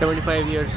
75 years.